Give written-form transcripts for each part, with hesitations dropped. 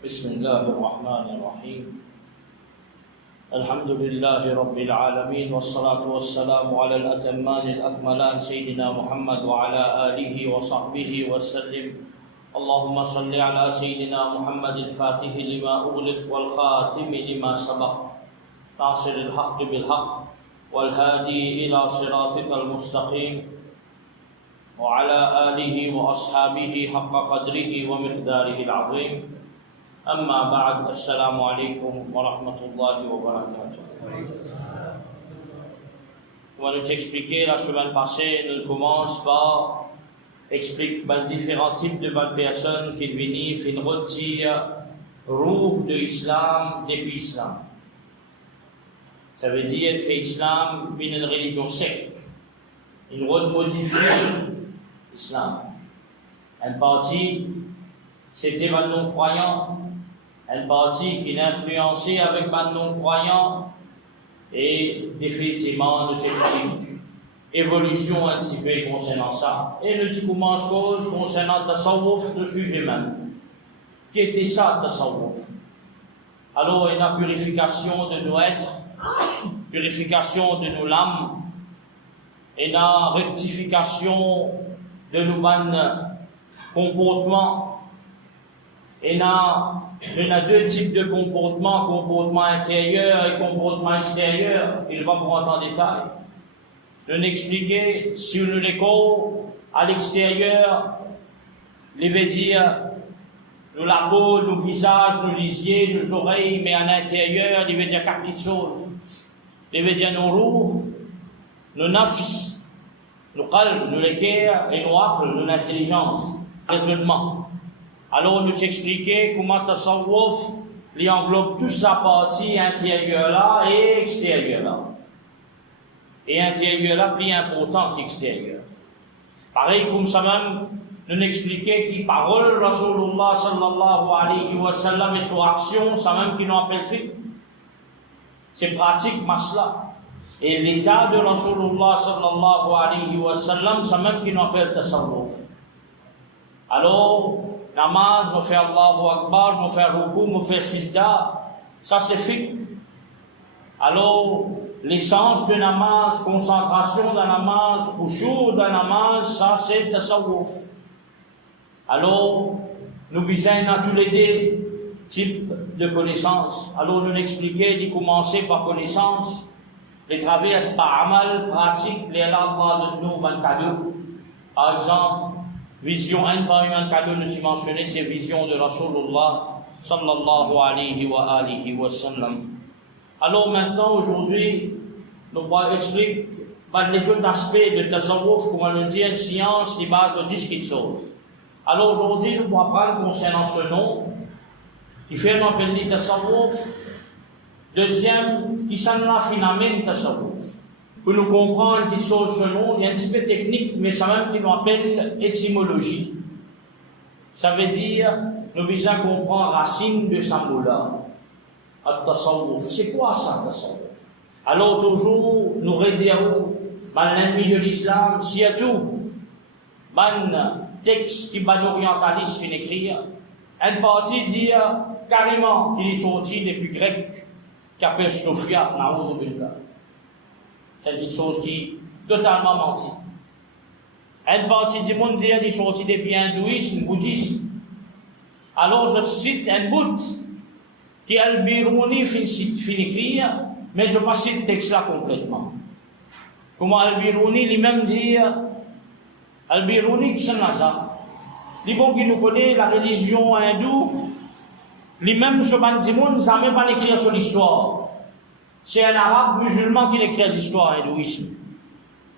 بسم الله الرحمن الرحيم الحمد لله رب العالمين والصلاة والسلام على الأتمان الأكملان سيدنا محمد وعلى آله وصحبه وسلم اللهم صل على سيدنا محمد الفاتح لما أغلق والخاتم لما سبق ناصر الحق بالحق والهادي إلى صراطك المستقيم وعلى آله وأصحابه حق قدره ومقداره العظيم أما بعد السلام عليكم ورحمة الله وبركاته. On va nous expliquer la semaine passée, nous commence par expliquer différents types de personnes qui viennent faire retirer roue de l'islam depuis l'islam. Ça veut dire que l'islam est une religion sec, une route modifiée l'islam. Une partie, c'était les non-croyants, une partie qui est influencée avec les non-croyants, et définitivement, nous expliquons évolution un petit peu concernant ça. Et nous commençons cause concernant le tasawwuf, le sujet même. Qui était ça, le tasawwuf? Alors, il y a purification de nos êtres, purification de nos âmes, il y a rectification de nos comportements. Il y a deux types de comportements, comportement intérieur et comportement extérieur. Il va pour entrer en détail. Je vais expliquer sur l'écho à l'extérieur, il veut dire la peau, le visage, les yeux, les oreilles, mais à l'intérieur, il veut dire quatre petites choses. Il veut dire nos roues, nos nafs, nos qalb, nos cœurs et nos aql, nos intelligence, raisonnement. Alors, nous expliquer comment tasawwuf il englobe toute sa partie intérieure là et extérieure là. Et intérieur là plus important qu'extérieur. Pareil comme ça même, nous expliquer qui parole Rasulullah sallallahu alayhi wa sallam et son action, ça même qui nous appelle fait. C'est pratique masla. Et l'état de Rasulullah sallallahu alayhi wa sallam, ça même qui nous appelle tasawwuf. Alors, namaz, nous fait Allahu Akbar, nous fait ruku, nous fait sijda, ça c'est fiqh. Alors, l'essence de namaz, concentration d'un namaz, khushu' d'un namaz, ça c'est tasawwuf. Alors, nous besoin dans tous les deux types de connaissances. Alors, nous l'expliquer, d'y commencer par connaissance, les traverses par amal, pratique, les Allah de nous, ban cadeau. Par exemple, vision, un parmi les cadeaux, nous avons mentionné, c'est vision de Rasulullah sallallahu alayhi wa sallam. Alors maintenant, aujourd'hui, nous allons expliquer les autres aspects de tasawwuf, comment nous dire, science, les bases de 10 choses. Alors aujourd'hui, nous allons apprendre concernant ce nom, qui fait appeler tasawwuf. Deuxième, qui s'en a finalement tasawwuf. Pour nous comprendre qui sont ce nom, il y a un petit peu technique, mais ça même qui nous appelle étymologie. Ça veut dire, nous besoin comprendre la racine de ce mot-là. At-tasawwuf. C'est quoi ça, tasawwuf? Alors toujours, nous redirons, l'ennemi de l'islam, surtout, texte qui va l'orientaliste fin écrire, une partie dit carrément qu'il est sorti depuis grec, qui appelle Sophia, na'oudhu billah. C'est une chose qui est totalement mentie. Une partie du monde dit qu'il est sorti depuis hindouisme, bouddhisme. Alors je cite un bout qui est Al-Biruni fin écrire, mais je ne vais pas citer le texte là complètement. Comment Al-Biruni lui-même dit, Al-Biruni qui s'en a ça. Les bons qui nous connaissent la religion hindoue, lui-même ce monde, ça ne même pas écrire sur l'histoire. C'est un arabe musulman qui écrit l'histoire de l'hindouisme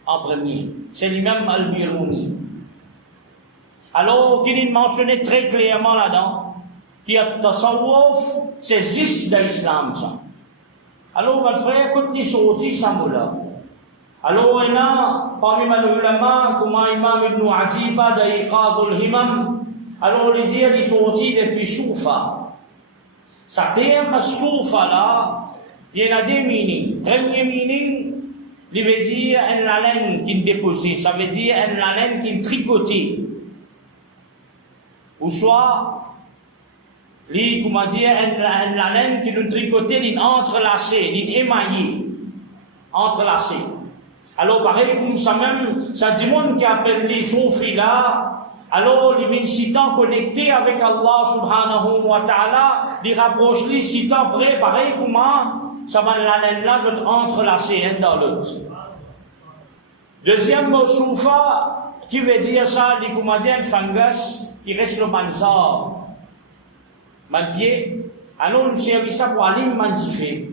en premier. C'est lui-même Al-Biruni. Alors, qu'il mentionnait très clairement là-dedans, qu'il y a tasawwuf, c'est juste de l'islam, ça. Alors, votre frère, écoute, il sorti ça mot-là. Alors, il y a, parmi les ulama, comme Imam Ibn Ajiba, d'Iqad al-Himam, alors, il dit, il est sorti depuis Soufa. Ça terme Soufa là, il y a deux meanings. Premier meaning, il veut dire une laine qui est déposée, ça veut dire une laine qui est tricotée. Ou soit, Li, comment dire, la laine qui nous tricotait, l'in entrelacée, l'in émaillée, entrelacée. Alors, pareil, comme ça même, ça dit monde qui appelle les soufis là, alors, les incitant connectés avec Allah subhanahu wa ta'ala, les rapprochent les citant près, pareil, comment, ça va la laine là, je entrelacée, un dans l'autre. Deuxième mot, soufa, qui veut dire ça, les comment dire, un fungus, qui reste le manzar. Man pied, alors, on servait ça pour aller magnifier.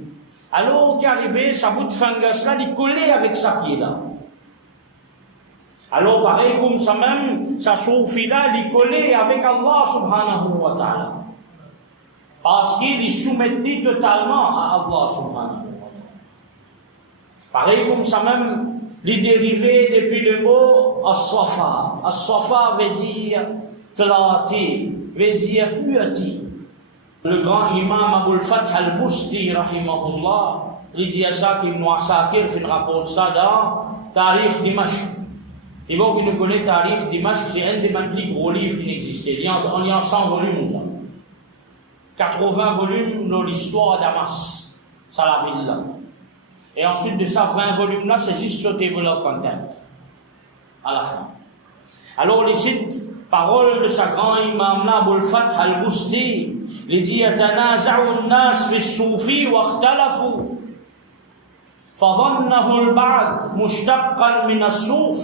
Alors, qui arrivait, sa bout de fungus là, il collait avec sa pied là. Alors, pareil, comme ça même, sa soufi là, il collait avec Allah subhanahu wa ta'ala. Parce qu'il est soumis totalement à Allah subhanahu wa ta'ala. Pareil, comme ça même, il est dérivé depuis le mot as-safa. As-safa veut dire clarté, veut dire pureté. Le grand imam Abul Fath al-Busti, rahimahullah, il dit à ça qu'Ibn Asakir fait un rapport de ça dans Tarikh Dimashq. Et bon, qui nous connaît Tarikh Dimashq, c'est un des plus gros livres qui n'existait. Il y a 100 volumes. 80 volumes dans l'histoire à Damas, ça la ville là. Et ensuite de ça, 20 volumes là, c'est juste le table of content. À la fin. Alors, les sites, paroles de sa grand imam là, Abul Fath al-Busti, il dit يتنازع الناس في الصوفي واختلفوا فظنه البعض مشتقا من الصوف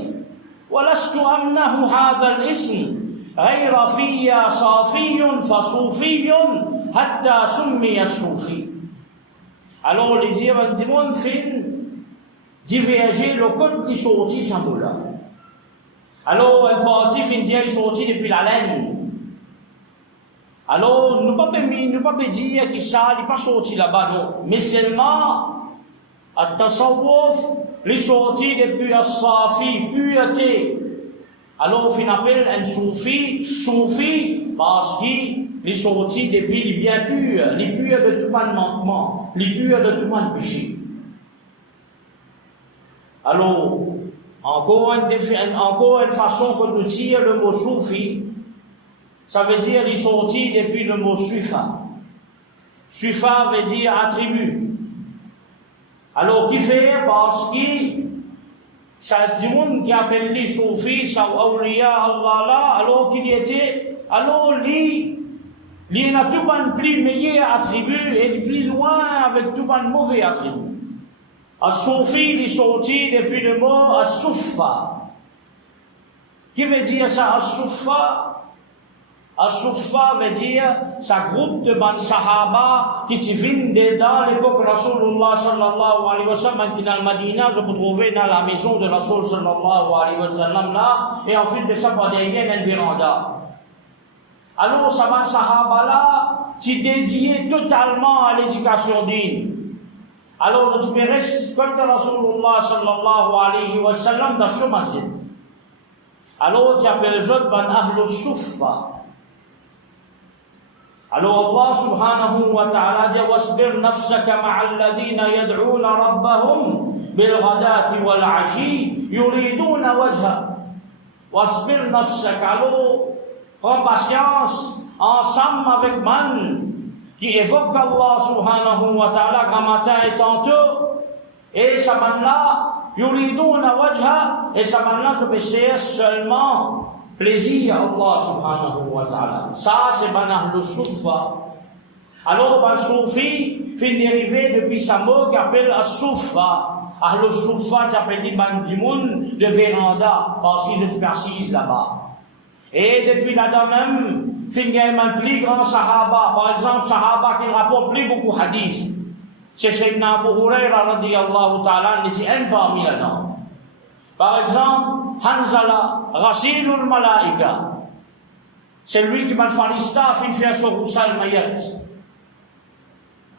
ولست أمنه هذا الاسم غير في صافي فصوفي حتى سمي الصوفي. Alors il dit un démon fait diverger le code qui sortit sans moula. Alors un parti fin dire sorti depuis la laine. Alors, nous ne pouvons pas dire que ça n'est pas sorti là-bas, non. Mais seulement, à Tasawwuf, les sorties depuis As-Safi, pureté. Alors, on appelle un Soufi, parce qu'il est sorti depuis les bien purs, les purs de tout mal manquement, les purs de tout mal péché. Alors, encore une façon que nous tire le mot Soufi, ça veut dire il est sorti depuis le mot sufa. Sufa veut dire attribut. Alors, qui fait? Parce que ça dit monde qui appelle les soufis, ça awliya Allah là, alors qu'il était, alors il n'a tout un plus meilleur attribut et plus loin avec tout un mauvais attribut. As-soufi, il est sorti depuis le mot as-suffa. Qui veut dire ça, as-suffa? As-Suffa veut dire, ça groupe de ban sahaba qui viennent dans l'époque de Rasulullah sallallahu alayhi wa sallam, qui dans le Madina, je peux trouver dans la maison de Rasul sallallahu alayhi wa sallam là, et ensuite de ça, par derrière, une véranda. Alors, ça ban sahaba là, qui dédié totalement à l'éducation dîne. Alors, je te reste comme de Rasulullah sallallahu alayhi wa sallam dans ce masjid. Alors, tu appelles les autres ban Ahlus Suffa. Alors Allah subhanahu wa ta'ala dit wasbir nafsaka ma'alladhina yad'una rabbahum bilghadati wal 'ashi yuriduna wajha. Wasbir nafsaka, alors prends patience ensemble avec man qui évoque Allah subhanahu wa ta'ala quand matin et tantôt, et sa man là yuriduna wajha, et sa man là je vais seulement plaisir à Allah subhanahu wa ta'ala. Ça, c'est ban Ahlus Suffa. Alors, ban Soufi, fait dérivé depuis sa mot qui appelle As-Suffa. Ahlus Suffa, qui appelle les ban du monde de véranda, parce qu'ils se persisent là-bas. Et depuis là-dedans même, fait un plus grand sahaba. Par exemple, sahaba qui ne rapporte plus beaucoup hadith. C'est Sayyidina Abu Huraira radiyallahu ta'ala, il est un parmi là-dedans. Par exemple, Hanzala, Rasilul Malaika. C'est lui qui m'a fait l'istaf, il fait son roussal mayat.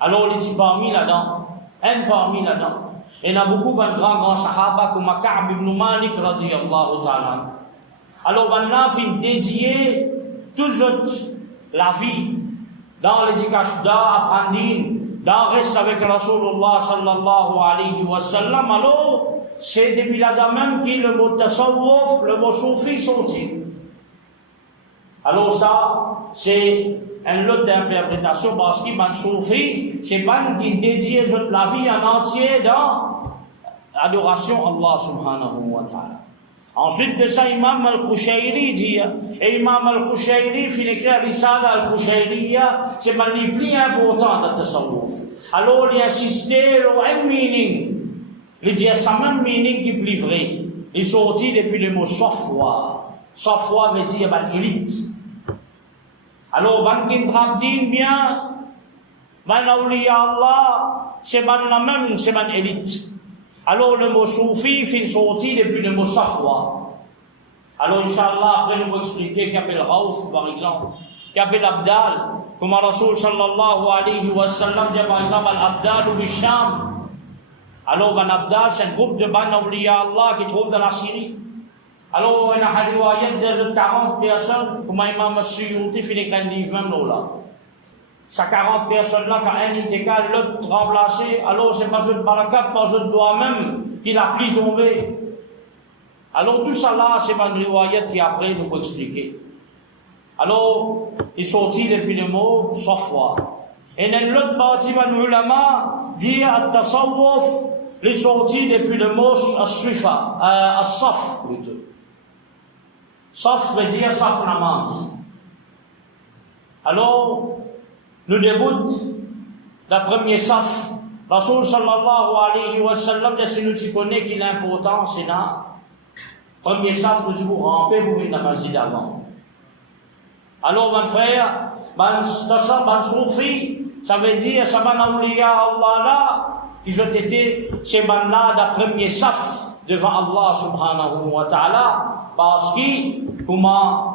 Alors, il est parmi là-dedans. Un parmi là-dedans. Et il y a beaucoup de grands sahaba comme Ka'b ibn Malik radiyallahu ta'ala. Alors, on a fait dédié toute la vie dans l'éducation, dans l'apprendre, dans rester avec Rasulullah sallallahu alayhi wa sallam. Alors, c'est depuis là-dedans même que le mot tasawwuf, le mot soufi sorti. Alors ça, c'est une autre interprétation parce qu'il m'a souffri, c'est pas qui dédie la vie en entier dans l'adoration Allah subhanahu wa ta'ala. Ensuite de ça, Imam al-Qushayri dit, et Imam al-Qushayri finit écrire Risala al-Qushayriya, c'est un livre plus important de Tasawwuf. Alors, il insistait sur un meaning. Il dit, c'est un meaning qui est plus vrai. Il est sorti depuis le mot Safwa. Safwa veut dire élite. Alors, Bankin Trabdin, bien, Ban Awliya Allah, c'est la même, c'est une élite. Alors, le mot Soufi fait sorti depuis le mot Safwa. Alors, Inch'Allah, après, nous allons expliquer qu'appelle Raouf, par exemple, qu'appelle Abdal, comme Rasul sallallahu alayhi wa sallam dit, par exemple, Al-Abdal ou Bisham. Alors, Ban Abdal, c'est un groupe de Ban Awliya Allah qui trouve dans la Syrie. Alors, on a un riwayat de 40 personnes, comme Imam Suyuti finit qu'un livre même là. Ces 40 personnes-là, quand un est égal, l'autre remplacé, alors c'est pas de barakat, pas de doigt même, qui l'a pris tombé. Alors tout ça là, c'est une riwayat qui après nous peut expliquer. Alors, il sortit depuis le mot Safwa. Et dans l'autre partie, les ulama dit At-Tasawwuf, il est sorti depuis le mot As-Sufa, As-Saf plutôt. Saf veut dire Saf namaz. Alors, nous débutons la première saf. Rasul sallallahu alayhi wa sallam, si nous y connaissons qu'il est important, c'est là. Premier saf, vous rampez pour une namazid avant. Alors, mon frère, ban soufi, ça veut dire, ça ban awliya Allah là, qu'ils ont été, c'est ban là, la première saf devant Allah subhanahu wa ta'ala, parce que, comment,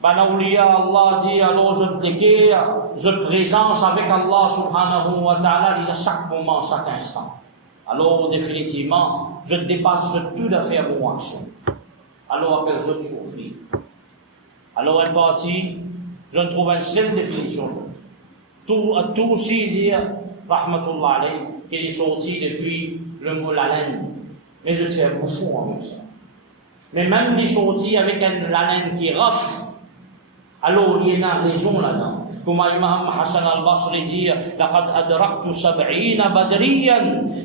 ban awliya Allah dit, alors je présence avec Allah subhanahu wa ta'ala à chaque moment, chaque instant. Alors définitivement, je dépasse tout à fait mon action. Alors appelle je souffrir. Alors une partie, je trouve une seule définition. Tout aussi dire, rahmatullah alayhi, qu'il est sorti depuis le mot la laine. Mais je tiens beaucoup avec ça. Mais même il est sorti avec la laine qui est raf. Alors, il y a une raison là-dedans. Comme Imam Hassan al-Basri dit, لَقَدْ أَدْرَكْتُ 70 بَدْرِيًّا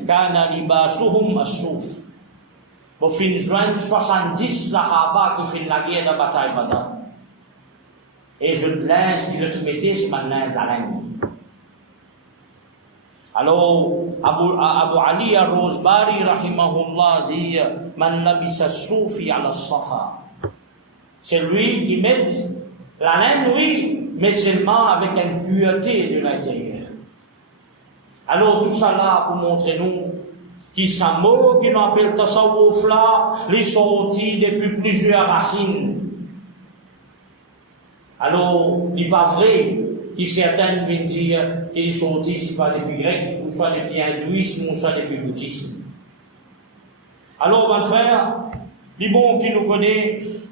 كَانَ لِبَاسُهُمْ السُّوفِ. Pour fin juin, 70 sahaba qui font la guerre de la bataille Badr. Et je te laisse, que je te mettais, c'est maintenant la laine. Alors, Abu Ali al-Rosbari, rahimahullah, dit, Man labisa soufi ala safa. C'est lui qui met la laine, oui, mais seulement avec une pureté de l'intérieur. Alors, tout ça là, pour montrer nous, qui sont mots, qui nous appellent Tasawwuf là, les sorties depuis plusieurs racines. Alors, il n'est pas vrai que certains viennent dire qu'ils sont sortis, c'est pas depuis grec, ou soit depuis hindouisme, ou soit depuis bouddhisme. Alors, mon frère, les bons qui nous connaissent,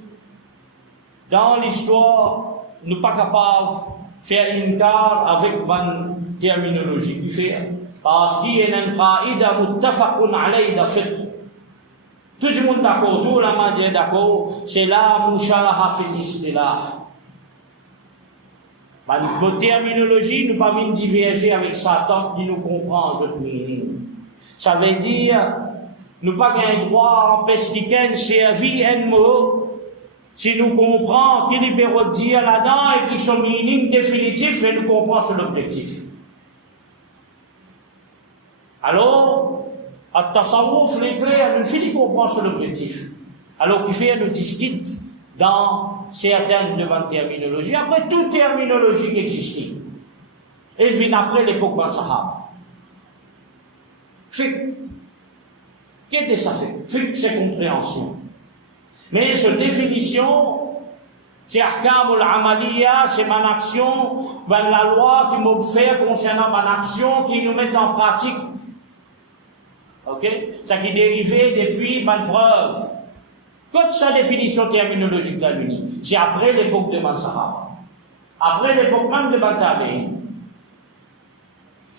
dans l'histoire, nous ne sommes pas capables de faire une carte avec une terminologie qui fait, parce qu'il y a une qaïda muttafaqun alayda fiqh. Tout le monde d'accord, tout le monde est d'accord, c'est la musharaha fil istilah. Notre terminologie, nous ne pouvons pas diverger avec Satan qui nous comprend, je te ça veut dire, nous n'avons pas un droit en pesquiquin servir un mot, si nous comprenons qu'il est pour dire là-dedans et qui sont meaning définitif et nous comprenons sur l'objectif. Alors, à Tasawwuf, les clairs, nous finissons comprendre sur l'objectif. Alors, qui fait, nous discute dans certaines de nos terminologies, après toute terminologie qui existait. Et vient après l'époque de Sahaba. Fiqh. Qu'est-ce que ça fait? Fiqh, c'est compréhension. Mais cette définition, c'est Ahkamul Amaliya, c'est ma action, ben la loi qui m'a fait concernant ma action, qui nous met en pratique. Ok? Ça qui est dérivé depuis ma preuve. Toute sa définition terminologique de l'Uni, c'est après l'époque de Mansahaba. Après l'époque même de Batavé.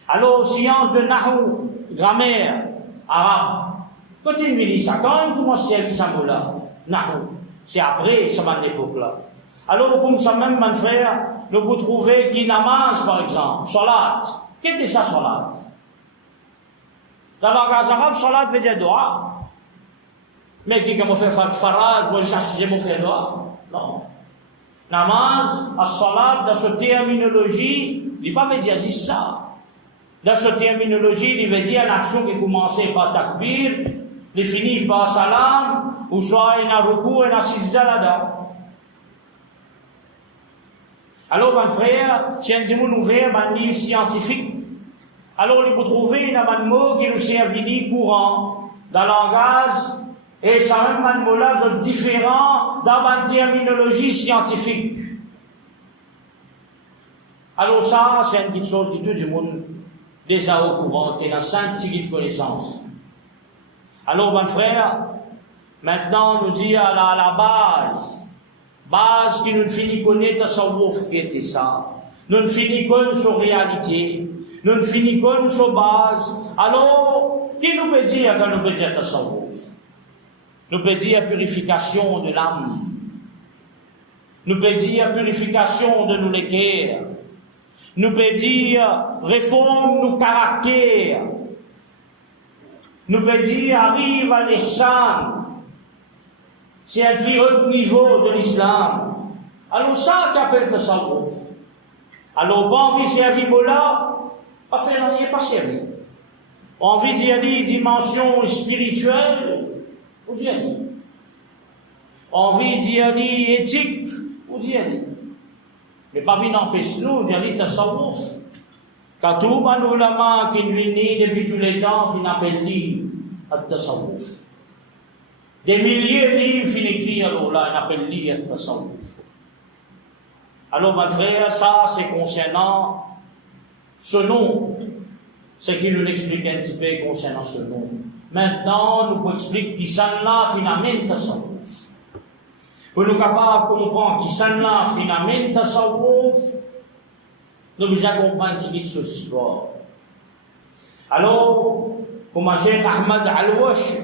Alors, science de Nahou, grammaire, arabe. Quand il me dit ça, quand il commence à dire ça, Nahou, c'est après cette époque-là. Alors, comme ça même, mon frère, nous vous trouvez qui namaz, par exemple, salat. Qu'est-ce que ça, salat? Dans le langage arabe, salat veut dire doigt. Mais qui, comme on fait faraz, moi, j'ai mon fait doigt. Non. Namaz, as-salat, dans cette terminologie, il ne va pas dire ça. Dans cette terminologie, il veut dire l'action qui commence par takbir, qui finit par salam, ou soit il y a un recours et un assisda là-dedans. Alors, mon frère, si un démon ouvert, un livre scientifique, alors vous trouvez un mot qui nous servit courant dans le langage, et ça même mot-là est différent dans la terminologie scientifique. Alors ça, c'est une petite chose que tout le monde déjà au courant, qui est dans 5 petites connaissances. Alors, mon frère, maintenant, on nous dit à la base qui nous finit connaître tasawwuf qui était ça. Nous finit connaître sur réalité. Nous finit connaître sur base. Alors, qui nous peut dire quand nous peut dire tasawwuf? Nous peut dire purification de l'âme. Nous peut dire purification de nos léquères. Nous peut dire réforme nos caractères. Nous peut dire arrive à l'ihsan. C'est un plus haut niveau de l'islam. Alors ça qu'appelle tasawwuf. Alors pas envie de servir Mola, pas faire rien, pas servir. Envie d'y aller dimension spirituelle, ou d'y aller. Envie d'y aller éthique, ou d'y aller. Mais pas venir empêcher nous d'y aller tasawwuf. Quand tout le ulama qui nous est depuis tous les temps, il appelle lui à tasawwuf. Des milliers de livres finissent écrits, alors là, on appelle lui à tasawwuf. Alors, mon frère, ça, c'est concernant ce nom. C'est qu'il nous explique un petit peu concernant ce nom. Maintenant, nous pouvons expliquer qui s'en là, finalement, tasawwuf. Pour nous capables de comprendre qui s'en là, finalement, tasawwuf, nous devons comprendre un petit peu cette histoire. Alors, comme Cheikh Ahmad Al-Wash,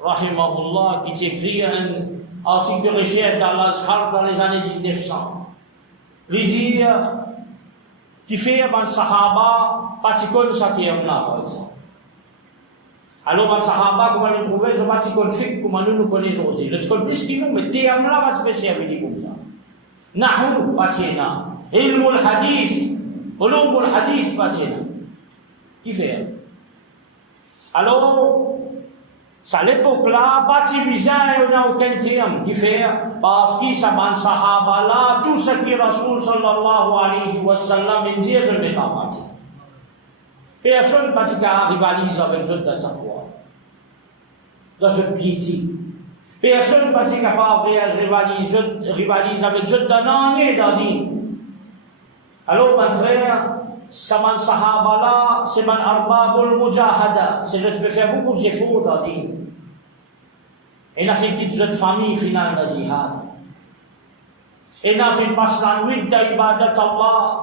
rahimahullah, qui écrit un article de recherche dans l'Azhar dans les années 1900. Il dit, qui fait un sahaba, particule sa terme-là, par exemple. Alors, un sahaba, comment nous trouver, ce particule fiqh, comment nous connaissons aujourd'hui. Je ne plus qui nous, mais terme-là, va te servir comme ça. Nahu, patina. Ilmul hadith, ulumul hadith, patina. Qui fait? Alors, à l'époque-là, bâti bizarre, il n'y a aucun terme qui fait, parce que ça ban sahaba là, tout ce que Rasoul sallallahu alayhi wa sallam dit, je ne vais pas bâtir. Personne ne bâtit qu'à rivaliser avec eux dans ta foi, dans cette piété. Personne ne bâtit qu'à rivaliser avec eux dans l'année d'Adi. Alors, mon frère, Saman Sahaba là, c'est man arbabul mujahada. C'est je peux faire beaucoup d'efforts dans l'île. Et il a fait une petite jeune famille finale de jihad. Et il a fait une passe la nuit d'ibadat Allah.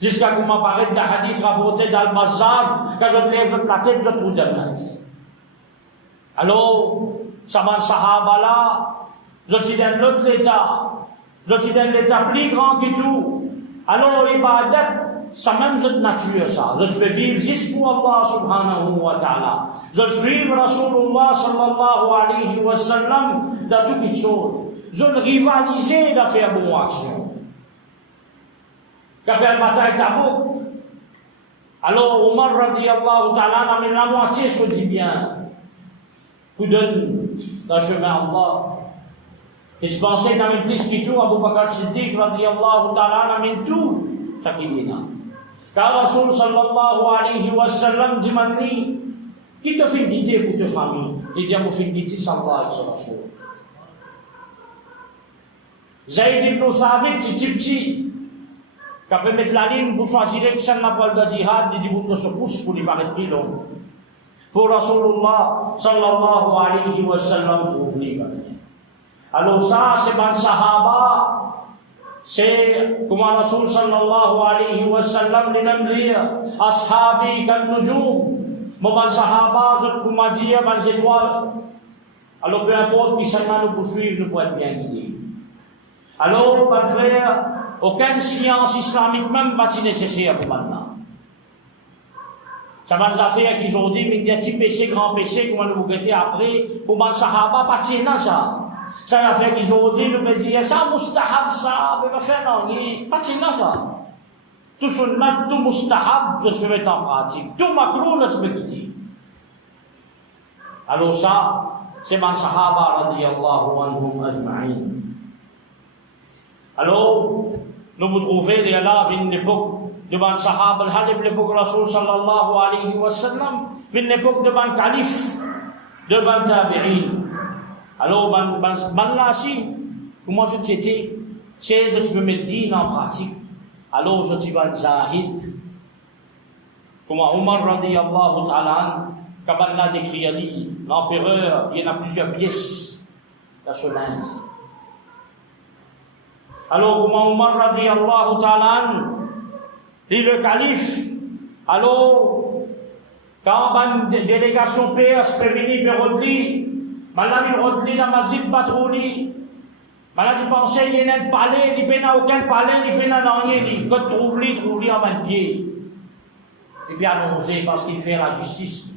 Jusqu'à qu'on m'apparaît dans hadith rapporté dans le bazar, quand je lève la tête, je trouve Jannat. Alors, Saman Sahaba là, je te donne l'autre l'état. Je te donne l'état plus grand que tout. Alors, ibadat, ça même cette nature, ça. Je peux vivre juste pour Allah subhanahu wa ta'ala. Je suis Rasulullah sallallahu alayhi wa sallam dans toutes les choses. Je ne rivalisais de faire bonne action. Quand la bataille Tabouk, alors Omar radiyallahu ta'ala n'a la moitié se dit bien. Vous donne dans le chemin Allah. Et je pensais qu'il y avait plus que tout, Abu Bakr Siddiq radiyallahu ta'ala n'a tout, ça qui vient. Car Rasul sallallahu alayhi wa sallam dit Mani, qui te fait guider pour ta famille? Il dit à mon fils guider sallallahu alayhi wa sallam. Zayd ibn Thabit, petit, quand peut mettre la ligne pour choisir que ça n'a pas de djihad, il dit pour se pousse pour lui paraître plus long. Pour Rasulullah sallallahu alayhi wa sallam, pour ouvrir. Alors ça, c'est ban sahaba. C'est comme Rasul sallallahu alayhi wa sallam lui-même dit Ashabi kan nujum, mon sahaba, je comme dire, ban étoiles. Alors peu importe qui s'en nous poursuivre, nous pouvons être bien guidés. Alors, mon frère, aucune science islamique même pas nécessaire pour maintenant. Ça va nous affaires qu'ils ont dit, mais des petits péchés, grands péchés, comment nous regretter après, pour man sahaba, pas dans ça. Ça va faire qu'ils ont dit, nous me dire, ça, mustahab, ça, mais pas faire non, pas dans ça. Tout sunnat, tout mustahab, je te mettre en pratique. Tout makruh, je te mets quitter. Alors ça, c'est man sahaba, radiyallahu anhum ajma'in. Alors, nous vous trouvez, il y a là, une époque, de ban sahaba al-halib l'époque Rasul sallallahu alayhi wa sallam, une époque de ban calife, de ban tabi'in. Alors, ban nasi, comment je t'étais, c'est je peux mettre din en pratique. Alors, je suis ban zahid. Comment Omar radiyallahu ta'ala, Kabbalah décrit Ali, l'empereur, il y en a plusieurs pièces dans ce linge. Alors, comment Omar radiyallahu ta'ala, dit le calife, alors, quand une délégation perse peut venir vers Rodli, madame il Rodli la masjid patrouli, madame je pensais il y a un palais, il n'y a aucun palais, il n'y a rien, il quand trouve-lui en bas de pied. Et puis annoncé parce qu'il fait la justice.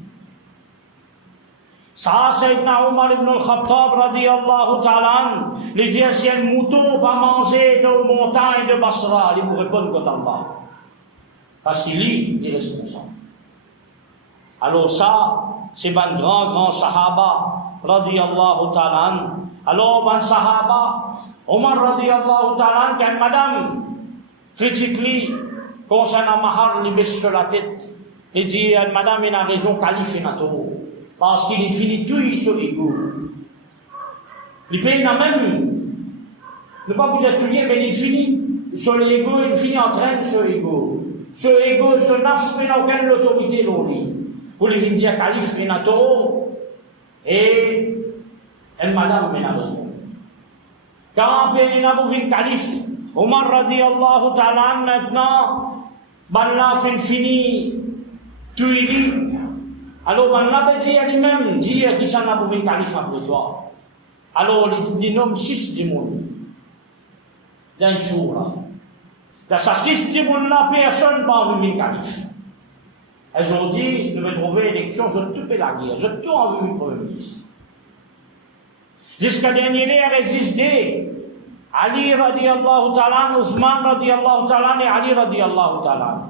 Ça, Sayyidina Omar ibn al-Khattab, radiyallahu ta'ala, il dit si un mouton va manger dans les montagnes de Basra, il vous répond quand en bas. Parce qu'il est responsable. Alors ça, c'est un grand sahaba, radiyallahu ta'ala. Alors, un sahaba, Omar radiyallahu ta'ala, quand madame critique lui, concernant Mahar, il baisse sur la tête. Il dit, madame, il a raison, calife et natoro. Parce qu'il finit tout sur l'ego. Il paye même, ne pas vous dire tout lié, mais il finit sur l'ego, il finit en train sur l'ego. Ce ego, ce nafs, mais n'a aucune autorité l'oli. Vous les venez dire calife et natoro, et elle madame mais n'a raison. Quand il n'a pas vu calife, Omar radiyallahu ta'ala maintenant, Banla fait fini, tout il dit. Alors Banla peut dire lui-même, dire qui s'en a pas vu calife après toi. Alors il nomme 6 du monde. D'un jour là. Dans sa 6 du monde là, personne n'a pas vu calife. Elles ont dit, je vais trouver l'élection, je tout fais la guerre, je tout en vu le premier ministre. Jusqu'à dernier a résisté Ali radiyallahu ta'ala, Ousmane radiyallahu ta'ala et Ali radiyallahu ta'ala.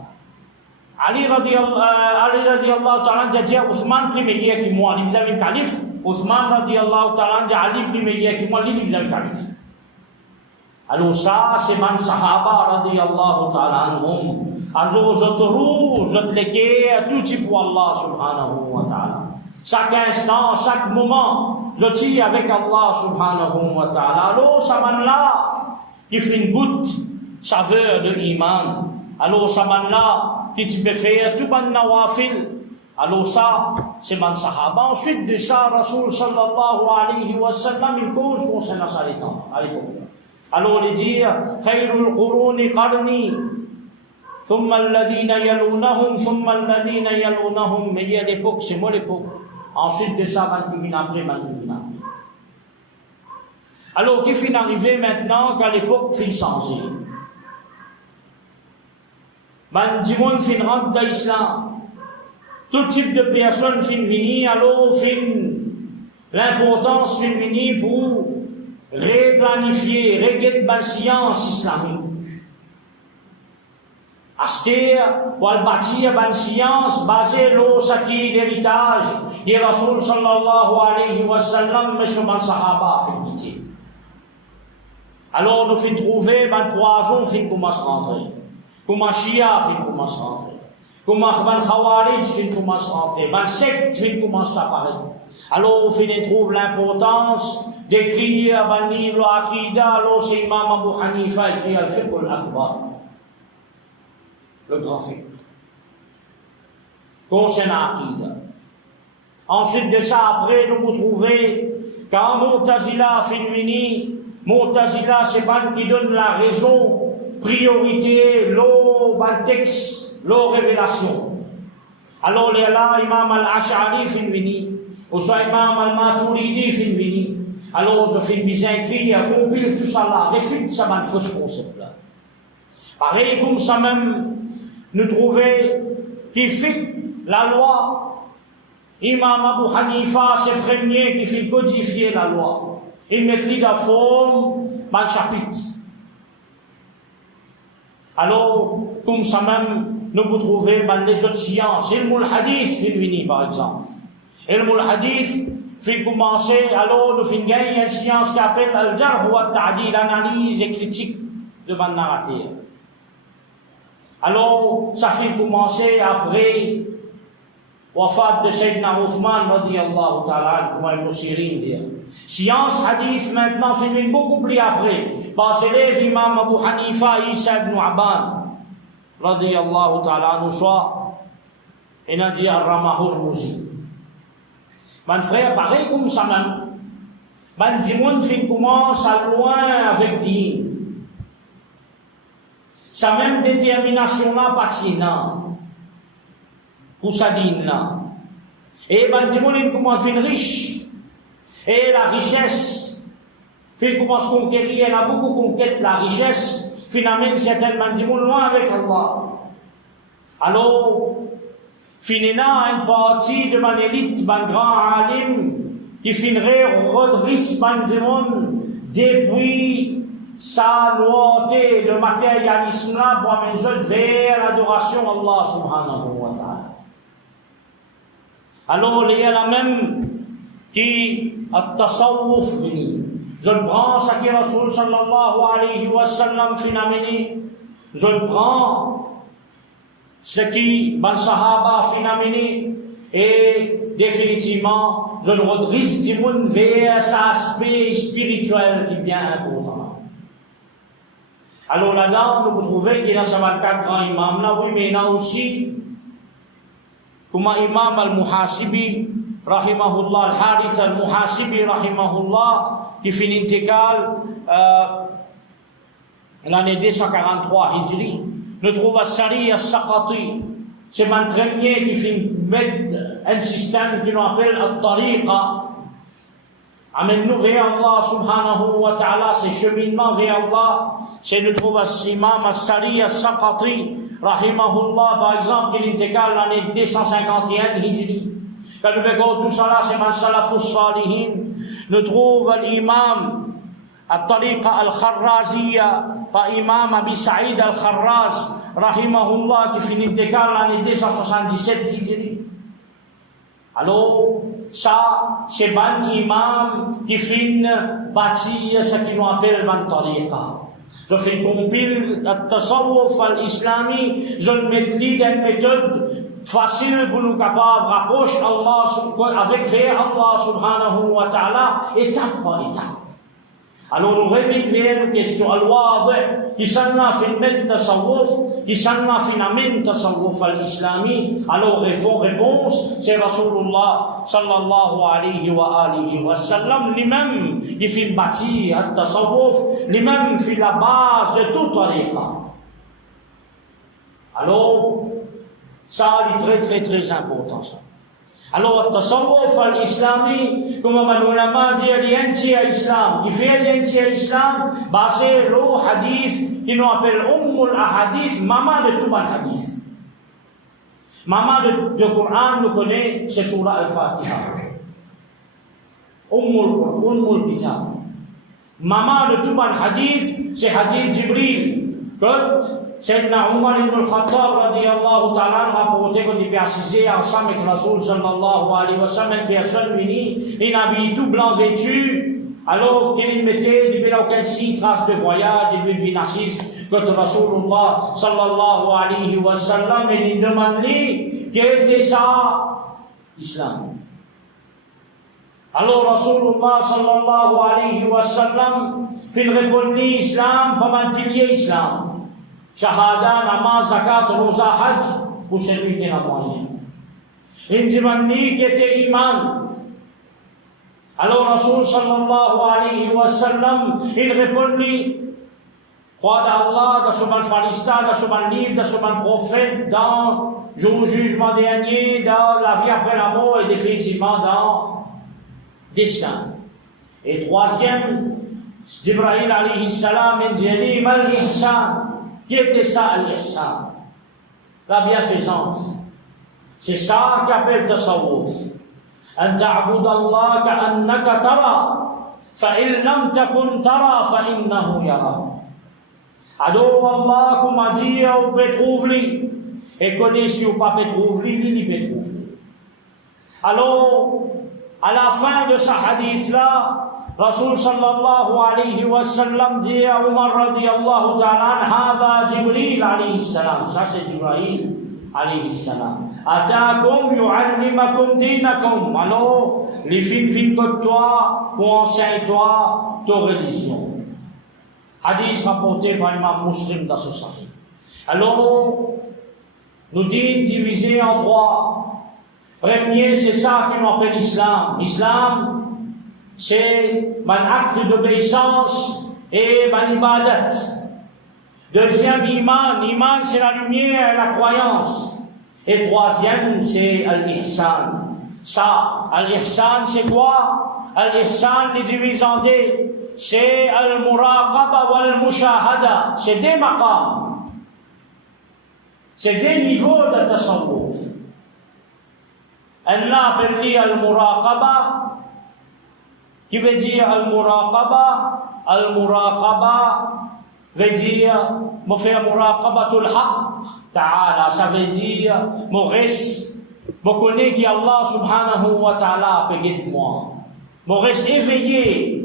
Ali radiyallahu ta'ala a dit à Ousmane premier qui moi, il avait le calife. Ousmane radiyallahu ta'ala a dit à Ali premier qui moi, il avait le calife. Alors ça, c'est man sahaba radiyallahu ta'ala anhum. Alors je te roule, je te l'équais, tout type pour Allah subhanahu wa ta'ala. Chaque instant, chaque moment, je tire avec Allah subhanahu wa ta'ala. Alors ça man là, qui fait une goutte, saveur de iman. Alors ça man là, qui tu peux faire tout ban nawafil. Alors ça, c'est man sahaba. Ensuite de ça, Rasul sallallahu alayhi wa sallam, il cause concernant ça les temps, à l'époque. Alors il dit, khayrul quruni qarni, thumma alladhina yalunahum, thumma alladhina yalunahum. Mais il y a l'époque, c'est moi l'époque. Ensuite de ça, man qui vient après. Alors, qui finit arrivé maintenant qu'à l'époque, fin changé. Man du monde fin rentre dans l'islam. Tout type de personnes fin venir, alors fin l'importance fin venir pour replanifier, régler la science islamique. Acheter, pour bâtir une science basée sur l'héritage de Rasul sallallahu alayhi wa sallam, mais sur les sahaba fait quitter. Alors nous faisons trouver un poison qui commence à rentrer. Comme un Shia qui commence à rentrer. Comme un Khawarij qui commence à rentrer. Un secte qui commence à apparaître. Alors on trouve l'importance d'écrire un livre Aqidah. Alors c'est Imam Abu Hanifa écrit Al-Fiqh al-Akbar. Le grand fiqh. Concernant Aqidah. Ensuite de ça, après, nous vous trouvez quand Mu'tazila fin vini, Mu'tazila c'est pas qui donne la raison, priorité, l'eau, le texte, l'eau révélation. Alors là, Imam al-Ash'ari fin vini, ou soit Imam al-Maturidi fin vini. Alors je fais bien écrit, compile tout ça là, réfute ça, un faux concept là. Pareil comme ça même, nous trouvons qui fait la loi. Imam Abu Hanifa, c'est le premier qui fait codifier la loi. Il met la forme dans le chapitre. Alors, comme ça même, nous pouvons trouver dans les autres sciences. Il le hadith, il par exemple. Il le hadith, il commencer, alors nous finissons une science qui appelle al-jarh wa al-ta'dil, l'analyse et critique de ma narrative. Alors, ça fait commencer après wafat de Sayyidina Othman, radiyallahu ta'ala, comme al-Musirin dit. Science hadith maintenant finit beaucoup plus après. Parce que l'imam Abu Hanifa, Isa ibn Abban, radiyallahu ta'ala, nous soit, et a dit al-Ramahul Muzi. Mon frère, pareil comme ça même. Ben, du monde fin commence à loin avec Dieu. Sa même détermination là, patina. Pour sa dîne là. Et ben, du monde commence à être riche. Et la richesse, il commence à conquérir, il a beaucoup conquête la richesse, finalement, certainement, du monde loin avec Allah. Alors, finalement, une partie de mon élite, mon grand alim, qui finirait redrisse du monde depuis sa loyauté, le matérialisme là, pour amener vers l'adoration Allah subhanahu wa ta'ala. Alors, il y a la même qui at-tasawwuf vini. Je le prends, ce que Rasul sallallahu alayhi wa sallam finamini. Je le prends, ce qui ban sahaba finamini. Et définitivement, je le redresse du monde vers cet aspect spirituel qui est bien important. Alors là-dedans, vous trouvez qu'il y a 54 grands imams là, oui, mais il y en a aussi, comme imam al-Muhasibi, rahimahullah, al-Harith al-Muhasibi, rahimahullah, qui fait l'intégrale l'année 243 Hijri. Nous trouvons al-Sari al-Saqati, c'est mon premier qui fait mettre un système qui nous appelle al-Tariqa. Amène-nous vers Allah subhanahu wa ta'ala, c'est cheminement vers Allah. C'est nous trouvons l'imam al-Sari al-Saqati, rahimahullah, par exemple, qui est l'intégrale l'année 251 Hijri. Quand nous regardons tout ça là, c'est man salafus salihin. Nous trouvons l'imam al-Tariqa al-Kharraziyya, par imam Abi Saïd al-Kharraz, rahimahullah, qui finit l'intégrale l'année 277 Hijri. Alors, ça, c'est un imam qui finit bâtir ce qu'on appelle le tariqa. Je fais compile le tasawwuf al-islami, je le mets dans une méthode facile pour nous capables de rapprocher Allah avec vers Allah subhanahu wa ta'ala, étape par étape. Alors nous revenons vers une question al-wadi' qui s'en fait le tasawwuf, qui s'en fait le tasawwuf al-islami. Alors réponse, c'est Rasulullah sallallahu alayhi wa sallam, lui-même qui fait bâtir le tasawwuf, lui-même fait la base de toute tariqa. Alors, ça est très très important ça. Alors, le tasawwuf al-islami, comme on l'a dit, l'identité à l'islam, qui fait l'identité à l'islam, basé sur le hadith, qui nous appelle Ummul Ahadith, maman de tout le hadith. Maman de Coran, nous connaît, c'est Surah al-Fatiha. Ummul Kitab. Maman de tout le hadith, c'est hadith Jibril. Quand Sayyidina Umar ibn al-Khattab radiyallahu ta'ala rapporté qu'on était assisé ensemble avec Rasul sallallahu alayhi wa sallam, une personne venue, il habille tout blanc vêtu, alors qu'il mettait depuis aucun si trace de voyage, il vient assise, quand Rasulullah sallallahu alayhi wa sallam, il demande lui, quel était ça, l'islam. Alors Rasulullah sallallahu alayhi wa sallam, il répond l'islam, pas un pilier islam. Shahada, namaz, zakat, roza, hajj, pour celui qui n'a moyen. Il dit qui était iman. Alors Rasul sallallahu alayhi wa sallam, il répondit, crois d'Allah, dans son farista, dans son livre, dans son prophète, dans le jugement dernier, dans la vie après la mort et définitivement dans le destin. Et troisième, Jibril alayhi salam, il dit, mal ihsan. Qui était ça, al-ihsan? La bienfaisance. C'est ça qu'appelle tasawwuf. An ta'bud Allah ka'annaka tara, fa in lam takun tara, fa innahu yara. Alors Allah, comme a dit, on peut trouver, et connaît si on pas peut trouver, il peut trouver. Alors, à la fin de ce hadith-là, Rasul sallallahu alayhi wa sallam dit à Omar radiyallahu ta'ala, Hada Jibril alayhi salam, ça c'est Jibril alayhi salam. Ataakum yu'allimakum dinakum. Alors, les filles viennent de toi pour enseigner toi ta religion. Hadith rapporté par l'imam Muslim dans ce sahih. Alors, nous disons divisé en trois. Premier, c'est ça qu'on appelle l'islam. L'islam, c'est un acte d'obéissance et un ibadat. Deuxième, iman. Iman, c'est la lumière et la croyance. Et troisième, c'est al-ihsan. Ça, al-ihsan, c'est quoi? Al-ihsan, les divise en deux. C'est al-muraqaba wal-mushahada. C'est des maqams. C'est des niveaux de tasawwuf. Allah appelle al-muraqaba, qui veut dire al-muraqaba. Al-muraqaba veut dire, me faire muraqabatul haqq ta'ala. Ça veut dire, me reste, me connaît qui Allah subhanahu wa ta'ala peut guider moi. Me reste éveillé.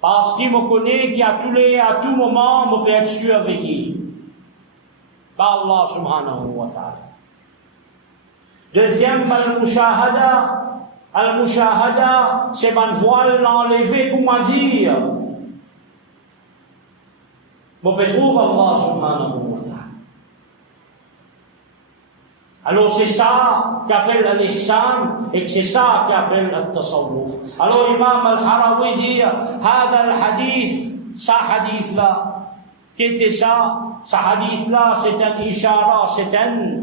Parce qu'il me connaît qu'à tout moment, me peut être surveillé par Allah subhanahu wa ta'ala. Deuxième, al-mushahada. Al-mushahada, c'est un voile enlevé pour m'a dire. Me peut trouver Allah subhanahu wa ta'ala. Alors c'est ça qu'appelle l'ihsan et c'est ça qu'appelle le tasawwuf. Alors Imam al-Harawi dit, هذا الحديث, ça hadith là, qui était ça? Ça hadith là, c'est un ishara, c'est un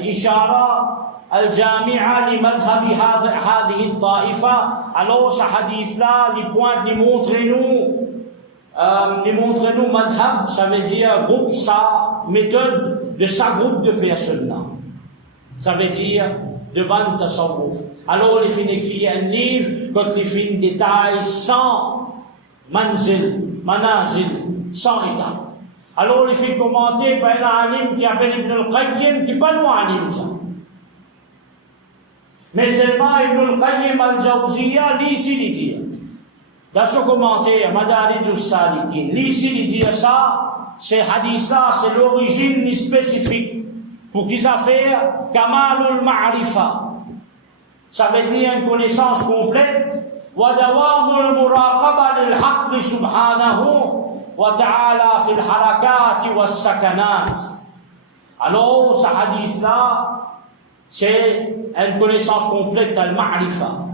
ishara al-jami'a li madhhabi hadhihi al-ta'ifa. Alors ça hadith là, les points, les montrez-nous madhhab, ça veut dire groupe, ça, méthode de sa groupe de personnes-là. Ça veut dire de ban tasawwuf. Alors, les fins écrit un livre, quand les fins détaillent 100 manazil, sans étapes. Alors, les fins commenter par un alim qui appelle Ibn al-Qayyim, qui n'est pas nous alim, ça. Mais seulement Ibn al-Qayyim al-Jawziyya, l'ici, il dit. Dans ce commentaire, Madarij al-Salikin, l'ici, il dit ça. Ces hadiths-là, c'est l'origine spécifique pour qu'ils affaire Kamalul Ma'rifa. Ça veut dire une connaissance complète. Wa dawamul muraqaba lil haqq subhanahu wa ta'ala fil harakat was sakanat. Alors, ce hadith-là, c'est une connaissance complète al-Ma'rifa.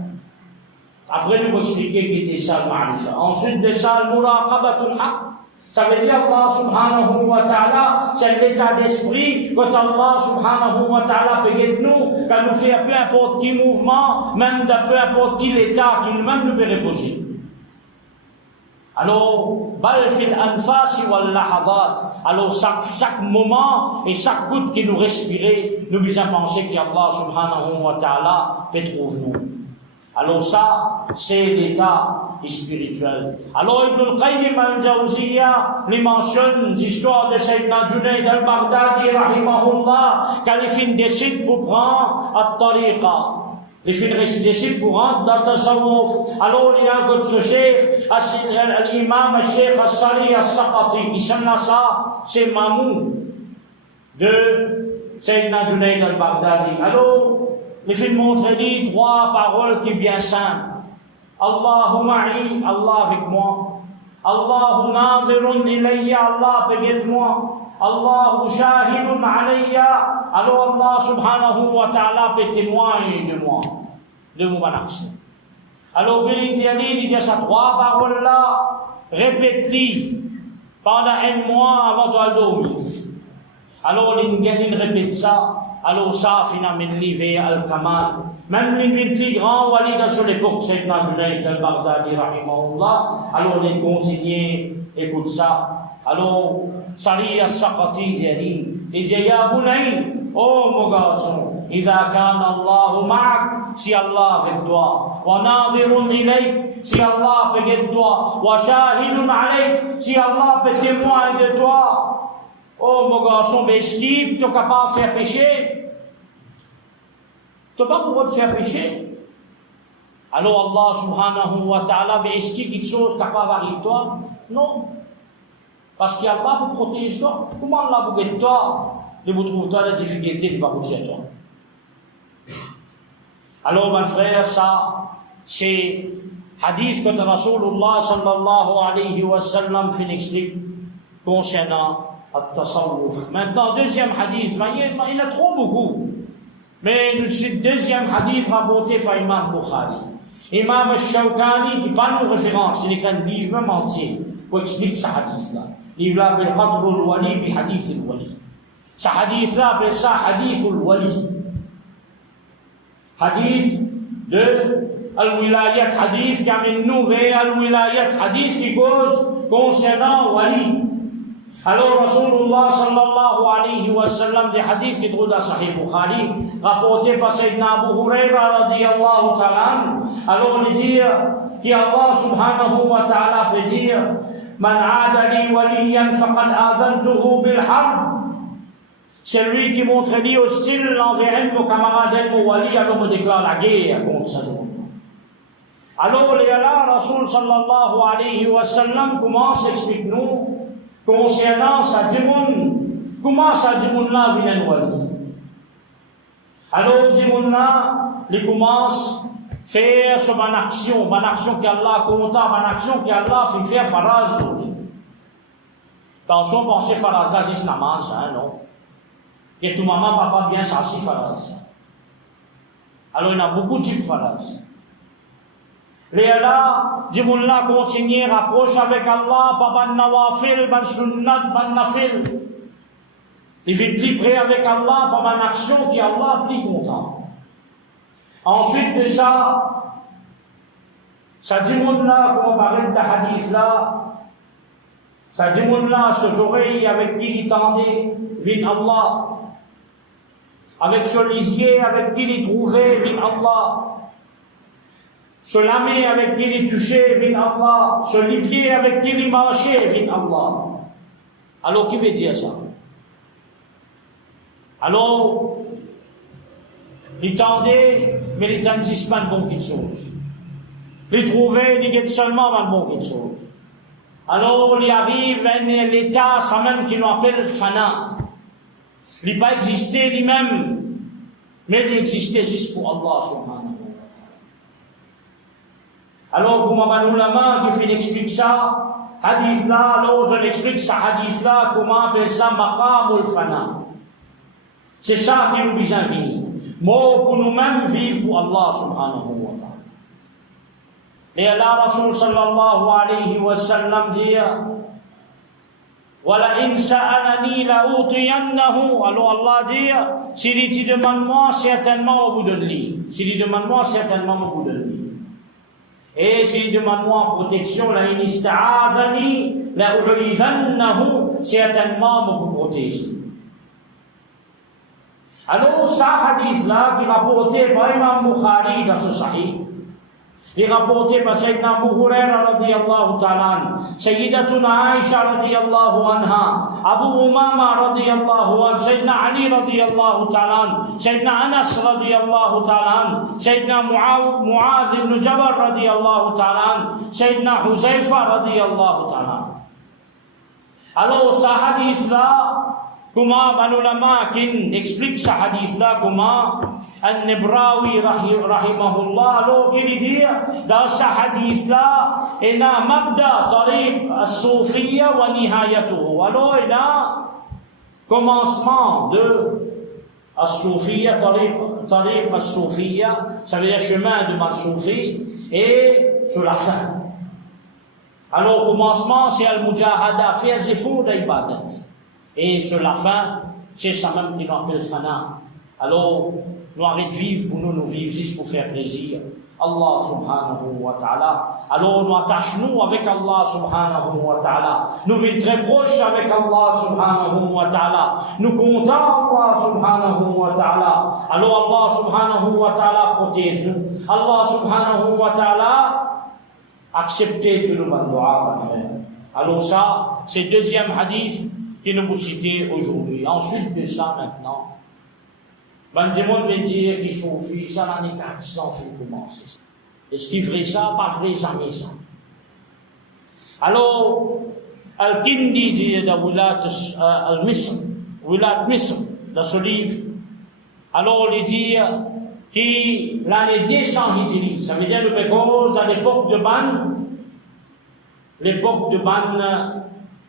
Après, nous allons expliquer qui était ça al-Ma'rifa. Ensuite de ça, al-muraqabatul haqq. Ça veut dire Allah subhanahu wa ta'ala, c'est l'état d'esprit que Allah subhanahu wa ta'ala peut guider nous, quand nous fait peu importe qui mouvement, même de peu importe qui l'état, qui nous-mêmes nous peut reposer. Alors, bal fil anfasi wal lahadat. Alors, chaque moment et chaque goutte que nous respirons, nous devons penser qu'Allah subhanahu wa ta'ala peut trouver nous. Alors ça, c'est l'état spirituel. Alors Ibn al-Qayyim al-Jawziyya lui mentionne l'histoire de Sayyidina Junayd al-Baghdadi rahimahullah, quand les filles décident pour prendre at-tariqa. Les filles décident pour rentrer dans le tasawwuf. Alors il y a un de ce cheikh, l'imam al-Cheikh al-Sari al-Saqati, il s'appelle ça, c'est Mamou de Sayyidina Junayd al-Baghdadi. Alors, les filles montrent dit trois paroles qui sont bien simples. Allahu ma'i, Allah avec moi. Allahu nazirun ilayya, Allah avec moi. Allahu shahidun alayya, alors Allah subhanahu wa ta'ala peut témoigner de moi, de mon action. Alors, il dit ces trois paroles-là, répète-les pendant un mois avant de dormir. Alors, il répète ça. Alors ça, finalement, l'hiver al-Kamal. Même les plus grands walids de son époque, c'est Sayyidina Junayd al-Baghdadi, rahimahullah. Alors, il continue, écoute ça. Alors, Sari as-Saqati il dit, Ya Bunay, oh mon garçon, Iza kana Allahu ma'ak, si Allah avec toi, wa nadhirun ilayk, si Allah peut de toi, wa shahidun alayk, si Allah peut témoigner de toi. Oh mon garçon, ben est-ce que tu es capable de faire pécher? Tu n'as pas pouvoir de faire pécher. Alors Allah subhanahu wa ta'ala, ben est-ce qu'il y a quelque chose capable d'arriver toi? Non. Parce qu'il n'y a pas pour protéger toi. Comment Allah vous aide toi? De vous trouver toi la difficulté de ne pas vous dire toi. Alors, mon frère, ça, c'est hadith que Rasulullah sallallahu alayhi wa sallam fait expliquer concernant at-tasawwuf. Maintenant, deuxième hadith, il y en a trop beaucoup. Mais le deuxième hadith rapporté par Imam Bukhari. Imam al-Shawkani qui parle de référence, il écrit un livre même entier pour expliquer ce hadith-là. Il l'appelle Qadr al-Wali bi hadith al-Wali. Ce hadith-là appelle ça hadith al-Wali. Hadith de al-Wilayat, hadith qui amène nous vers al-Wilayat, hadith qui cause concernant Wali. Alors Rasulullah sallallahu alayhi wa sallam, des hadiths qui trouvent dans Sahih Bukhari, rapportés par Sayyidina Abu Huraira radiyallahu ta'ala, alors il dit qu'Allah subhanahu wa ta'ala peut dire Man aada li waliyan faqad adhantuhu bil harb. C'est lui qui montre lui hostile envers mon camarade mon wali, alors me déclare la guerre contre ça. Alors là, Rasul sallallahu alayhi wa sallam commence à expliquer nous concernant sa dimoun, comment sa dimoun là vient wali. Alors dimoun là, il commence à faire son action qu'Allah compta, mon action qu'Allah fait faire faraz. Attention, pensez faraz, ça c'est namaz, hein, non? Que tout maman, papa bien s'assis faraz. Alors il y a beaucoup de types de faraz. Léala, Dimoullah continue, rapproche avec Allah, par ban nawafil, ban sunnat, ban nafil. Il vit plus près avec Allah, par ban action qui Allah plus content. Ensuite de ça Dimoullah, comme on parle de hadith là, ça Dimoullah, ses oreilles avec qui il tendait, vit Allah. Avec ce lisier, avec qui il trouvait, vit Allah. Ce lamé avec qui il touchait, vient Allah. Ce lipier avec qui il marchait, vient Allah. Alors, qui veut dire ça? Alors, il tendait, mais il n'existe pas de bon quelque chose. Il trouvait, il est seulement pas de bon quelque chose. Alors, il arrive à un état, ça même qu'il appelle fana. Il n'a pas existé lui-même, mais il existait juste pour Allah subhanahu. Alors, comme un ulama qui fait expliquer ça, hadith là, alors je l'explique ça, hadith là, comment appelle ça, maqam al-fana. C'est ça qui nous besoin venir. Mot pour nous-mêmes vivre pour Allah subhanahu wa ta'ala. Et là, Rasul sallallahu alayhi wa sallam dit, Wala in sa'alani la'utiyannahu. Alors Allah dit, s'il te demande moi, certainement au bout de lui. S'il demande moi, certainement au bout de lui. Et s'il demande moi protection, la inista'azani, la u'idhannahu, certainement me protéger. Alors, ça hadith-là, qui est rapporté par Imam Bukhari dans ce sahih, il est rapporté par Sayyidina Abu Huraira radiyallahu ta'ala, Sayyidatuna Aisha radiyallahu anha, Abu Umama radiyallahu anha, Sayyidina Ali radiyallahu ta'ala, Sayyidina Anas radiyallahu ta'ala, Sayyidina Mu'adh ibn Jabal radiyallahu ta'ala, Sayyidina Huzaifa radiyallahu ta'ala. Alors, ce hadith-là, comment un ulama qui explique ce hadith-là, comment An-Nibrawi rahimahullah, alors qu'il dit dans ce hadith-là, il y a mabda tariq as-soufiyya wa nihayatuhu. Alors il y a commencement de as-soufiyya, tariq as-soufiyya, ça veut dire chemin de Mal-Soufi, et sur la fin. Alors commencement c'est al-mujahada, faire des efforts d'ibadat. Et sur la fin, c'est ça même qu'il appelle fana. Alors, nous arrêtons de vivre pour nous vivre juste pour faire plaisir. Allah subhanahu wa ta'ala. Alors nous attachons-nous avec Allah subhanahu wa ta'ala. Nous vivons très proches avec Allah subhanahu wa ta'ala. Nous comptons Allah subhanahu wa ta'ala. Alors Allah subhanahu wa ta'ala protège-nous. Allah subhanahu wa ta'ala acceptez que nous allons faire. Alors ça, c'est le deuxième hadith que nous vous citons aujourd'hui. Ensuite de ça maintenant, ben, des gens vont dire qu'ils sont filles, ça l'année 400 fait commencer. Est-ce qu'ils feraient ça? Pas vrai, jamais ça. Alors, Al-Kindi dit de Wilat al-Misr, Wilat Misr, dans ce livre, alors il dit que l'année 200 Hijri, ça veut dire le Pégose à l'époque de Ban,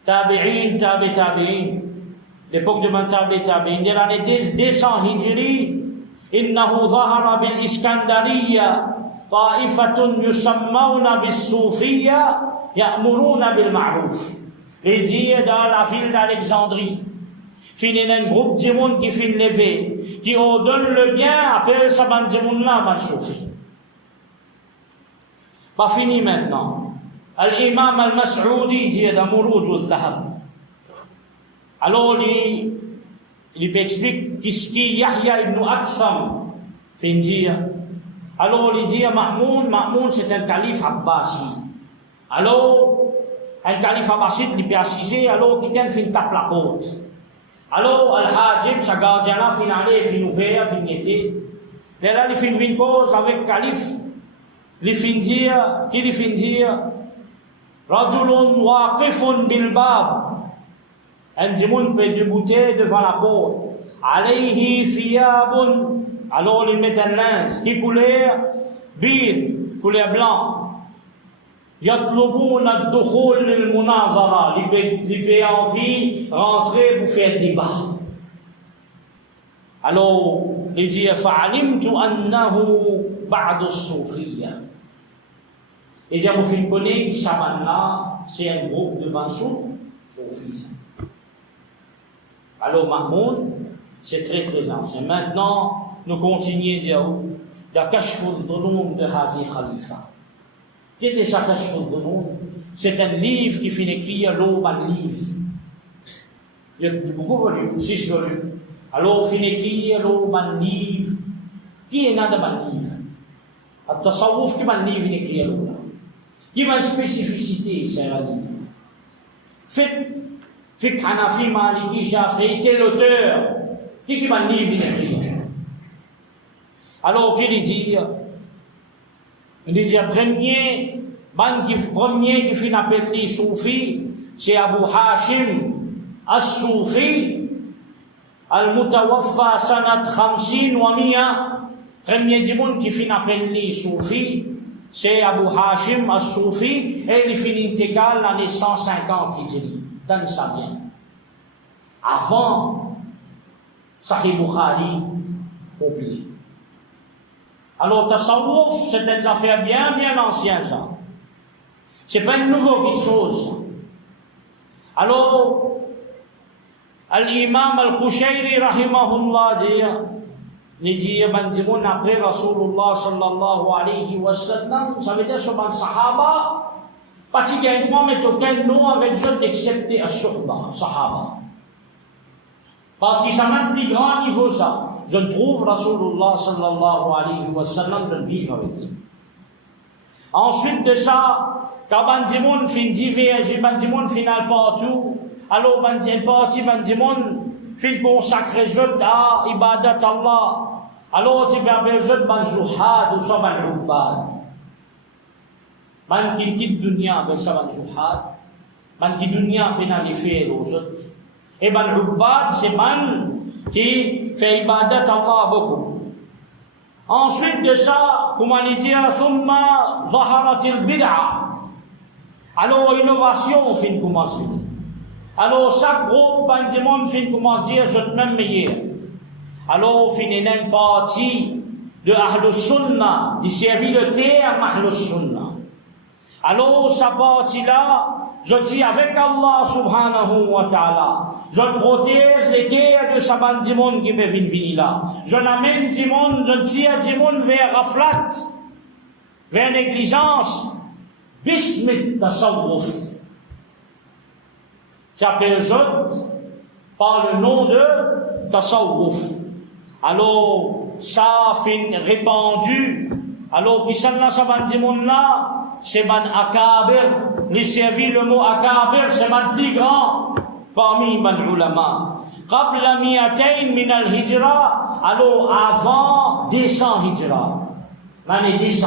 Tabi'in, Tabi'in. L'époque de Tabi'in, de l'année 200 Hijri, إنه ظهر بالإسكندرية طائفة يسمون بالصوفية يأمرون بالمعروف. Les dire dans la ville d'Alexandrie, finit un groupe de monde qui finit levé, qui ordonne le bien, appelle ça ban de monde là, ban soufi. Pas fini maintenant. Al-Imam al-Mas'oudi dit dans Mourouj al-Zahab. Alors, il explique qu'est-ce qui Yahya ibn Aksam fait dire. Alors, il dit à Ma'moun, c'est un calife abbasi. Alors, un calife abbaside, il peut assiser, alors, quelqu'un fait une tape la porte. Alors, Al-Hajib, sa gardienne, fin aller, fin ouvert, fin été. Là, il fait une cause avec le calife. Il fait dire, Rajulun waqifun bil bab. Un démon peut débouter devant la porte. Alayhi thiyabun. Alors il met un linge qui couleur bid, couleur blanc. Yatlubuna ad-dukhul lil munazara. Il peut envie rentrer pour faire débat. Alors il dit fa'alimtu annahu ba'd as-soufiyya. Et j'ai vous connaître que ça là, c'est un groupe de mansous soufis. Alors, Mahmoud, c'est très très ancien. Maintenant, nous continuons à dire de Kashful Dhunum de Hadi Khalifa. Qu'est-ce que ça, Kashful Dhunum? C'est un livre qui finit écrire l'aube un livre. Il y a beaucoup de volumes, 6 volumes. Alors, il finit écrire l'aube un livre. Qui est là de un livre? Le tasawwuf, qui est un livre écrit l'aube? Qui a une spécificité, c'est un livre? Fiqh Hanafi, Maliki, Shafi'i, tel auteur, qui va le livre d'écrire. Alors, qu'il dit, premier qui finit appelé Soufi, c'est Abu Hashim As-Soufi, Al-Mutawaffa Sanat 50 wa 100. Premier du monde qui finit appelé Soufi, c'est Abu Hashim As-Soufi, et il finit intégral l'année 150 Hijri. Dans ça bien. Avant Sahih Bukhari oublié. Alors Tasawwuf, c'est une affaire bien ancienne ça. C'est pas une nouvelle chose. Alors Al-Imam Al-Qushayri rahimahullah dit bandimoun après Rasulullah sallallahu alayhi wa sallam, ça veut dire sur un sahaba. Particulièrement, mais aucun nom avec eux excepté à Shurba, Sahaba. Parce que ça m'a un plus grand niveau ça. Je trouve Rasulullah sallallahu alayhi wa sallam de vivre avec lui. Ensuite de ça, quand Bandimoun fin diverger, Bandimoun final partout, alors Bandimoun fin consacrer jeu à Ibadat Allah. Alors tu peux appeler jeu Ban Zuhad ou soit Ban Rubbad. Man qui quitte dunya ben ça ban zuhad, man qui dunya penali faire aux autres. Et ban rubbad c'est man qui fait ibadat Allah beaucoup. Ensuite de ça, comment il dit, thumma zaharatil bid'a. Alors innovation fin commence. Alors chaque groupe ban du monde fin commence dire je même meilleur. Alors fin une partie de Ahlus Sunnah, de servir le terme Ahlus Sunnah. Alors, sa partie là, je dis avec Allah subhanahu wa ta'ala, je protège les guerres de Saban du monde qui peuvent venir là. Je n'amène du monde, je tire du monde vers raflat, vers négligence. Bismit tasawwuf. J'appelle Zod par le nom de tasawwuf. Alors, ça fait répandu. Alors, qui s'en a Saban du monde là, c'est ban akabir. Les servi le mot akabir, c'est ban plus grand parmi ban ulama. Qabla mi'atayn min al-hijra, alors avant 200 hijra, l'année 200.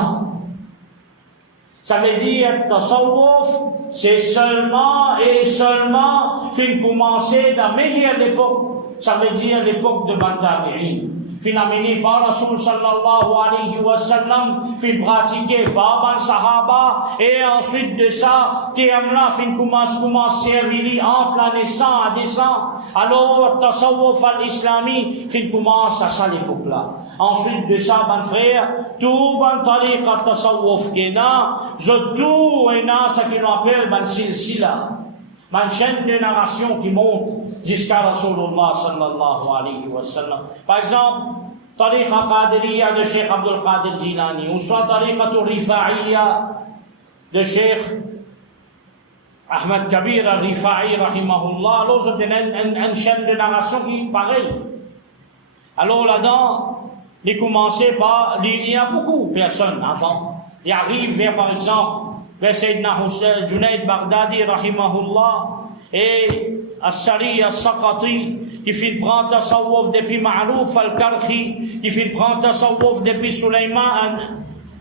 Ça veut dire tasawwuf, c'est seulement et seulement fin commencer dans la meilleure époque. Ça veut dire l'époque de ban tabi'in. Fin amené par Rasul sallallahu alayhi wa sallam, fin pratiqué par ban sahaba, et ensuite de ça, Théamla fin commence servir entre la naissance à descend. Alors, tasawwuf al-islami, fin commence à ça l'époque-là. Ensuite de ça, ban frère, tout ban tariqa tasawwuf qui est là, je tout est là, ce qu'ils appellent ban silsila. Une chaîne de narration qui monte jusqu'à Rasulullah sallallahu alayhi wa sallam. Par exemple, Tariqa Qadiriya de Cheikh Abdul Qadir Jilani, ou soit Tariqa Rifa'iyya de Cheikh Ahmad Kabir al-Rifa'i rahimahullah. Alors, c'est une chaîne de narration qui est pareille. Alors là-dedans, il commençait par, il y a beaucoup de personnes avant. Il arrive vers, par exemple, vers Sayyidina Junayd Baghdadi rahimahullah et As-Sari As-Saqati qui fait prendre tasawwuf depuis Ma'rouf Al-Karhi qui fait prendre tasawwuf depuis Sulaiman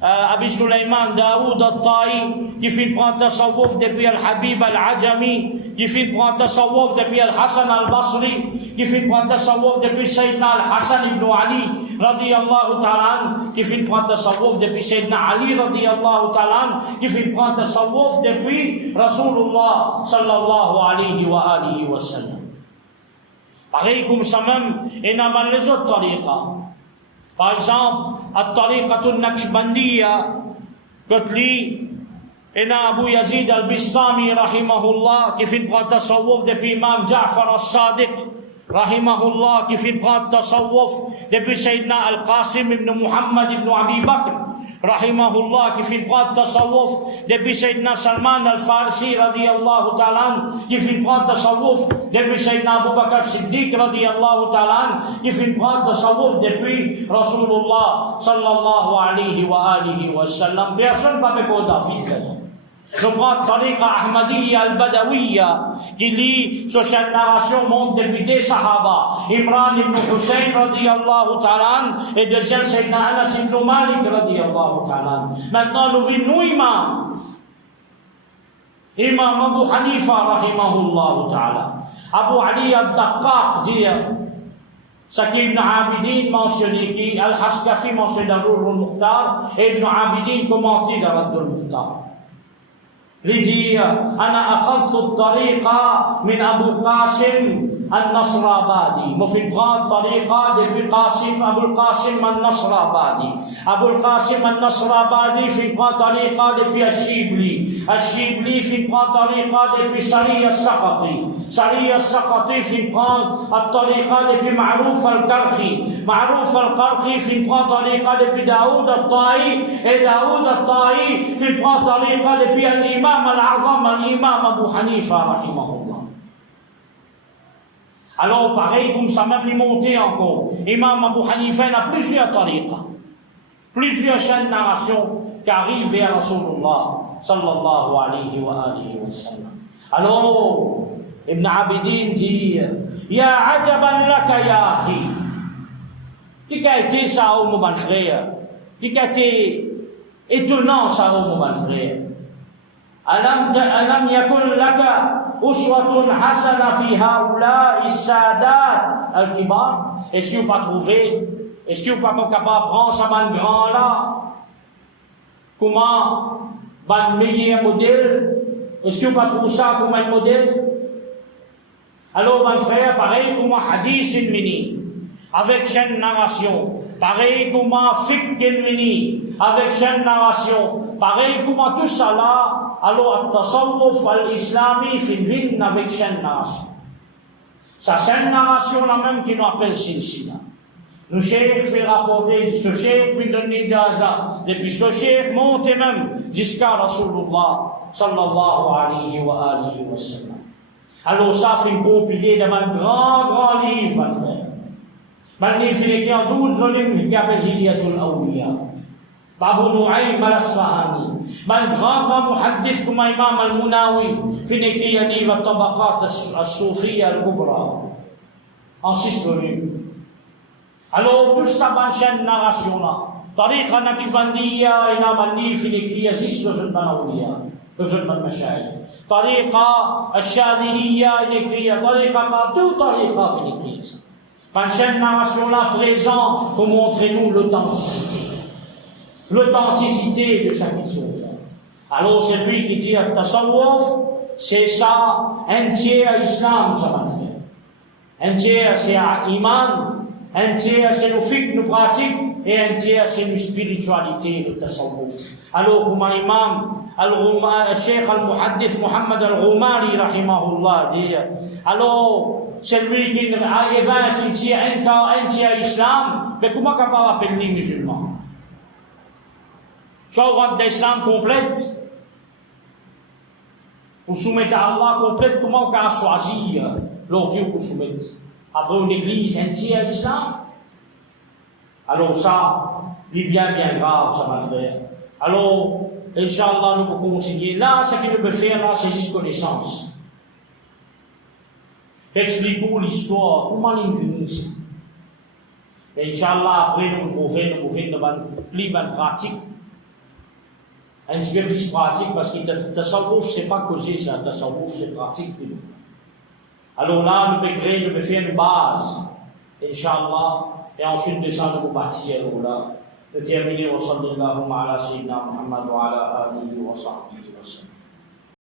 Abi Sulaiman Daoud Al-Ta'i qui fait prendre tasawwuf depuis Al-Habib Al-Ajami qui fait prendre tasawwuf depuis Al-Hassan Al-Basri qui fait prendre tasawwuf depuis Sayyidina Al-Hassan ibn Ali radiyallahu ta'ala qui fait prendre tasawwuf depuis Sayyidina Ali radiyallahu ta'ala qui fait prendre tasawwuf depuis Rasulullah sallallahu alayhi wa alihi wa sallam. Pareil comme ça même, et dans les autres tariqas. Par exemple, الطريقة النقشبندية قلت لي إن أبو يزيد البسطامي رحمه الله كيف يبغى تصوف depuis إمام جعفر الصادق رحمه الله كيف يبغى تصوف depuis سيدنا القاسم بن محمد بن أبي بكر رحمه الله كيف يبغى التصوف depuis سيدنا سلمان الفارسي رضي الله تعالى كيف يبغى التصوف depuis سيدنا أبو بكر الصديق رضي الله تعالى كيف يبغى التصوف depuis رسول الله صلى الله عليه وآله وسلم. Personne pas me pose la je prends Tariqa Ahmadiyya al-Badawiyya qui lit sur cette narration monte depuis des Sahaba, Imran ibn Hussein radiyallahu ta'ala et deuxième Sayyidina Anas ibn Malik radiyallahu ta'ala. Maintenant nous venons Imam Abu Hanifa rahimahullahu ta'ala. Abu Ali al-Daqqaq dit Saki ibn Abidin mentionné qui Al-Haskafi mentionné dans Rurul Mukhtar et ibn Abidin commenté dans Raddul Mukhtar. لذي أنا أخذت الطريقة من أبو قاسم النصرابادي مفيد طريقة depuis قاسم أبو القاسم النصرابادي أبو القاسم النصرابادي في طريقة depuis الشيبلي الشيبلي في طريقة depuis سري السقطي سري السقطي في الطريقة depuis معروف القرخي معروف القرخي في طريقة depuis داود الطائي et داود الطائي في طريقة depuis الإمام الأعظم الإمام أبو حنيفة رحمه الله. Alors pareil comme ça même les montées encore. Imam Abu Hanifa a plusieurs tariqas, plusieurs chaînes de narration qui arrivent vers Rasulullah sallallahu alayhi wa alihi wa sallam. Alors Ibn Abidin dit Ya ajaban laka ya akhi. Qui a été ça au mon frère? Qui a été étonnant ça au mon frère? ألم يكن لك أسوة حسنة في هؤلاء السادات الكبار? Est-ce que vous pas trouvé? Est-ce que vous pas capable de prendre ça ban grand là? Comment ban meilleur modèle? Est-ce que vous pas trouvé ça comme un modèle? Alors mon frère, pareil comme un hadith mini avec chaîne narration. Pareil comme un fiqh mini avec chaîne narration. pareil comme tout ça là, alors التصوف الإسلامي في الفين avec chaîne narration. Ça c'est une narration la même qui nous appelle Silsila. Nous cheikh fait rapporter, ce cheikh fait donner d'Aza, depuis ce cheikh monte même jusqu'à Rasulullah sallallahu alayhi wa sallam. Alors ça fait une compilée de un grand livre, mon frère. Un livre qui est en 12 volumes qui s'appelle Hilyatul Awliya. Babu Nu'aym al-Asfahani. Un grand muhaddith comme Imam al-Munawi qui écrit un livre Tabaqat al-Soufiyya al-Kubra en 6 volumes. Alors tout ça va chaîne narration là. Tariqa Naqshbandiyya ina un livre qui écrit 6 volumes d'Awliya. volumes al-Mashayikh. Tariqa al-Shadiliyya il écrit Tariqa tout Tariqa il écrit ça. Une chaîne narration là présent pour montrer nous l'authenticité. L'authenticité de sa mission. Alors c'est lui qui dit Tasawwuf, c'est ça, un tiers à l'islam, ça va faire. Un tiers c'est à Iman, un tiers c'est le fiqh, nous pratique, et un tiers c'est une spiritualité, le Tasawwuf. Alors comme Imam Al-Sheikh Al-Muhaddith Muhammad Al-Ghumari, rahimahullah, dit, alors celui qui évince un tiers à l'islam, mais comment qu'on va appeler les musulmans? Soit d'islam complète, vous soumettez à Allah complète, comment on va choisir l'ordre que vous soumettez? Après une église entière à l'islam? Alors ça, c'est bien grave, ça va faire. Alors, Inch'Allah, nous allons continuer. Là, ce qu'il peut faire, là, c'est juste connaissance. Expliquons l'histoire, comment il est venu ça. Inch'Allah, après, nous pouvons faire plus de pratique. Un petit peu plus pratique, parce que le tasawwuf, c'est pas causé ça, le tasawwuf, c'est pratique. Alors là, nous pouvons créer, nous pouvons faire une base, Inch'Allah, et ensuite descendre au bâti, alors là. De terminer, wa sallallahu ala sayyidina Muhammad wa ala alihi wa sahbihi wa sallam.